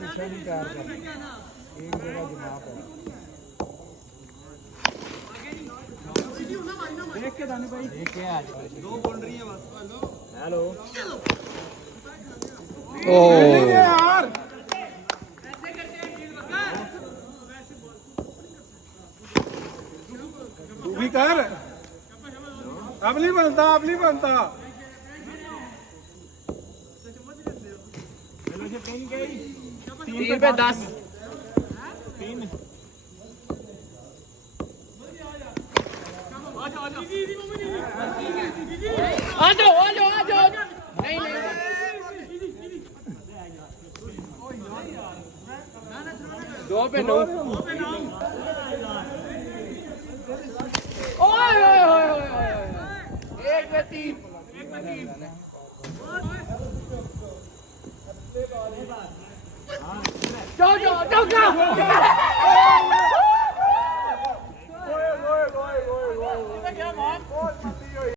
पीछे नहीं तैयार कर एक जगह जमा कर देख के दानी भाई देख के आज दो बाउंड्री है बस हेलो ओ यार ऐसे करते हैं डील बका तू भी कर अब नहीं बनता तीन पे 10 तीन आ जाओ नहीं दो पे 9 ओए एक पे 3 जाओ